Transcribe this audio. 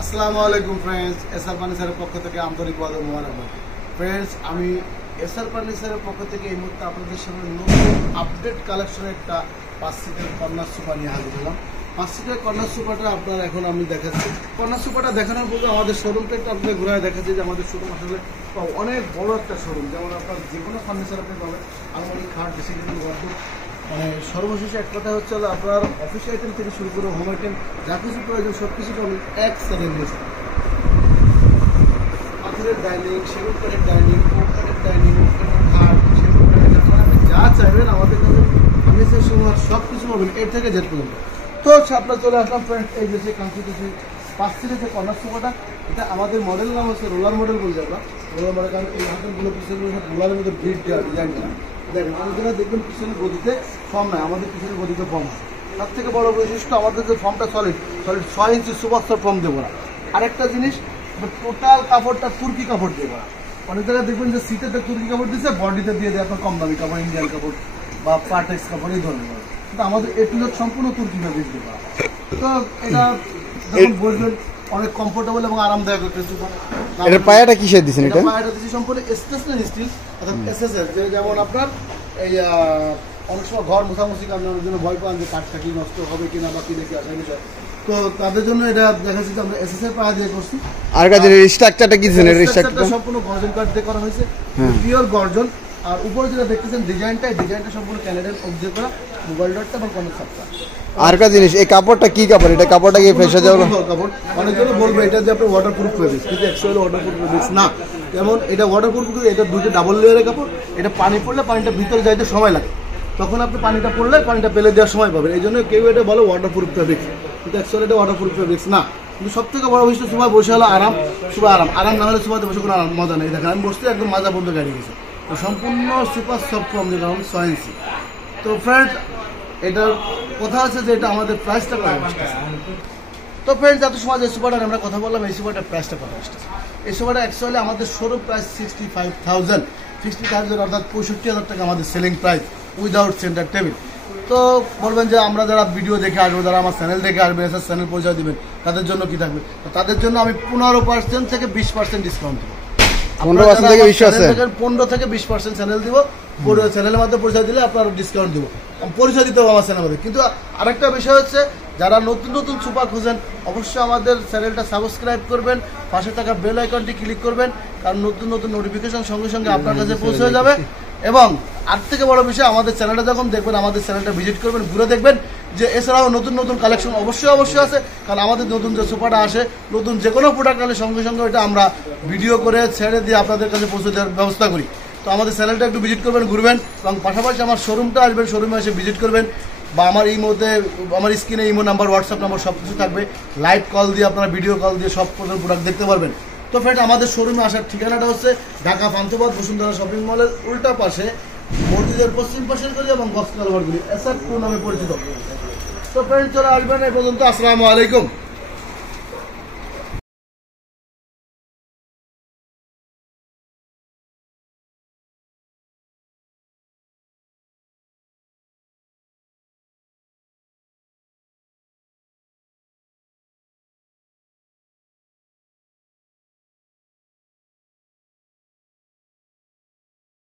আসসালামু আলাইকুম friends, SR ফার্নিচারের পক্ষ থেকে আন্তরিকভাবে মোবারকবাদ। ফ্রেন্ডস, আমি এসআর ফার্নিচারের পক্ষ থেকে এই মুহূর্তে আপনাদের সামনে নতুন আপডেট কালেকশনের একটা 5 সিটের কর্নার সোফা নিয়ে হাজির হলাম। 5 সিটের কর্নার সোফাটা আপনার এখন আমি দেখাচ্ছি। কর্নার সোফাটা দেখানোর পরে আমাদের শোরুমটা একটা আপনাদের ঘুরে দেখাচ্ছি যে আমাদের শোরুম আসলে অনেক বড় একটা শোরুম। যেমন আপনার যে কোনো ফার্নিচার আপনি পাবেন, আলমারি, খাট, ড্রেসিং টেবিল, ওয়ার্ডরোব, মানে সর্বশেষে এক কথা হচ্ছে আপনার অফিস আইটেম থেকে শুরু করে হোম আইটেম যা কিছু প্রয়োজন সব কিছু পাবেন এক স্যালের নিয়েছে। পাথরের ডাইনিং, সেগুন কাঠের ডাইনিং, ওক কাঠের ডাইনিং, খাট, সেগুন কাঠের, আপনারা যা চাইবেন আমাদের কাছে ফার্নিচার সমূহ সব কিছু পাবেন এর থেকে জেড পর্যন্ত। তো আপনার চলে আসলাম ফ্রেন্ড, এই যে কাঙ্ক্ষিত 5 সিটের যে কর্নার সোফাটা, এটা আমাদের মডেল নাম হচ্ছে রোলার মডেল বলছি আমরা। রোলার মডেল কারণ এই হাতেরগুলো পিছনে রোলারের মধ্যে ব্রিড দেওয়া ডিজাইনটা দেখেন। আমাদের দেখবেন পিছনের গদিতে ফর্ম নাই, আমাদের পিছনের গদিতে ফর্ম হয়। তার থেকে বড় বৈশিষ্ট্য আমাদের যে ফর্মটা সলিড 6 ইঞ্চি সুপার ফর্ম দেবো না। আরেকটা জিনিস, টোটাল কাপড়টা তুর্কি কাপড় দিয়ে করা। অনেক জায়গায় দেখবেন যে সিটেতে তুর্কি কাপড় দিচ্ছে, বডিতে দিয়ে দেয় আপনার কম দামি কাপড়, ইন্ডিয়ান কাপড় বা পার্টেক্স কাপড়, এই ধরনের। কিন্তু আমাদের এ টু জেড সম্পূর্ণ তুর্কি ফেব্রিক দিয়ে করা। তো এটা যখন বসবেন অনেক কমফোর্টেবল এবং আরামদায়ক একটা সোফা। এর পায়াটা কিসের দিছেন? এটা পায়াটা দিছি সম্পূর্ণ স্টেনলেস স্টিল অর্থাৎ এসএসএস। যেমন আপনার এই অনেক সময় ঘর মোছামুছি কারণের জন্য ভয় পান যে কাঠটা কি নষ্ট হবে কিনা বা কি দেখে আসা বিষয়, তো তাদের জন্য এটা দেখা যাচ্ছে আমরা এসএস এর পায়া দিয়ে করছি। আর কাজের স্ট্রাকচারটা কি দিছেন? এর স্ট্রাকচারটা সম্পূর্ণ গর্জন কাঠ দিয়ে করা হয়েছে, পিওর গর্জন। আর উপরে যেটা দেখতেছেন ডিজাইনটা সম্পূর্ণ ক্যানাডিয়ান ওক দিয়ে করা, মোবাইল ডটটা এবং কর্নার ছাপটা। আর একটা জিনিস, এই কাপড়টা কি কাপড়? এটা কাপড়টা কি ফেসে যাবে কাপড়? অনেকজন বলবে এটা যে আপনার ওয়াটারপ্রুফ ফেব্রিক্স, কিন্তু অ্যাকচুয়ালি ওয়াটারপ্রুফ ফেব্রিক্স না। যেমন এটা ওয়াটারপ্রুফ, কিন্তু এটা দুটো ডাবল লেয়ারের কাপড়। এটা পানি পড়লে পানিটা ভিতরে যাইতে সময় লাগে, তখন আপনি পানিটা পড়লে পানিটা পেলে দেওয়ার সময় পাবেন। এই জন্য কেউ এটা বলে ওয়াটারপ্রুফ ফেব্রিক্স, কিন্তু অ্যাকচুয়ালি এটা ওয়াটারপ্রুফ ফেব্রিক্স না। কিন্তু সব থেকে বড় বৈশিষ্ট্য, সুপার বসে হলো আরাম। সুপার আরাম না হলে সুপারতে বসে কোনো মজা নেই। দেখেন আমি বসতে একদম মাজা বন্ধ গাড়ি গেছে। তো সম্পূর্ণ সুপার সফট ফর্ম দিয়ে কারণ 6 ইঞ্চি। তো ফ্রেন্ড, এটার কথা আছে যে এটা আমাদের প্রাইসটা কত আসছে। তো ফ্রেন্ডস, এত সময় যে সুপারটার আমরা কথা বললাম, এই সুপারটার প্রাইসটা কত আসছে। এই সুপারটা অ্যাকচুয়ালি আমাদের শোরুম প্রাইস 60,000 অর্থাৎ 65,000 টাকা আমাদের selling price without centre table. তো বলবেন যে আমরা যারা ভিডিও দেখে আসবো, যারা আমার চ্যানেল দেখে আসবে, এসআর চ্যানেল পরিচয় দিবেন, তাদের জন্য কি থাকবে? তো তাদের জন্য আমি 15% থেকে 20% ডিসকাউন্ট দেবো। 15 থেকে 20% চ্যানেল দিব। চ্যানেলের মাধ্যমে পরিচয় দিলে আপনার ডিসকাউন্ট দিব, পরিচয় দিতে হবে আমার চ্যানেলের মধ্যে। কিন্তু আরেকটা বিষয় হচ্ছে, যারা নতুন নতুন সোফা খুঁজেন অবশ্যই আমাদের চ্যানেলটা সাবস্ক্রাইব করবেন, পাশে থাকা বেল আইকনটি ক্লিক করবেন, কারণ নতুন নতুন নোটিফিকেশন সঙ্গে সঙ্গে আপনার কাছে পৌঁছে যাবে। এবং আর থেকে বড় বিষয়, আমাদের চ্যানেলটা যখন দেখবেন, আমাদের চ্যানেলটা ভিজিট করবেন, ঘুরে দেখবেন যে এছাড়াও নতুন নতুন কালেকশন অবশ্যই আছে। কারণ আমাদের নতুন যে সোফাটা আসে, নতুন যে কোনো প্রোডাক্ট আলে সঙ্গে সঙ্গে এটা আমরা ভিডিও করে ছেড়ে দিয়ে আপনাদের কাছে পৌঁছে দেওয়ার ব্যবস্থা করি। তো আমাদের চ্যানেলটা একটু ভিজিট করবেন, ঘুরবেন, এবং পাশাপাশি আমার শোরুমটা আসবেন, শোরুমে এসে ভিজিট করবেন, বা আমার এই মুহূর্তে আমার স্ক্রিনে ইমো নাম্বার, হোয়াটসঅ্যাপ নাম্বার সব কিছু থাকবে। লাইভ কল দিয়ে আপনারা ভিডিও কল দিয়ে সব প্রোডাক্ট দেখতে পারবেন। তো ফ্রেন্ড, আমাদের শোরুমে আসার ঠিকানাটা হচ্ছে ঢাকা পান্থপথ বসুন্ধরা শপিং মলের উল্টা পাশে, মসজিদের পশ্চিম পাশের গলি এবং বক্স কালভারগুলি, এসআর 2 নামে পরিচিত। তো ফ্রেন্ড, চলে আসবেন। এই পর্যন্ত, আসসালামু আলাইকুম।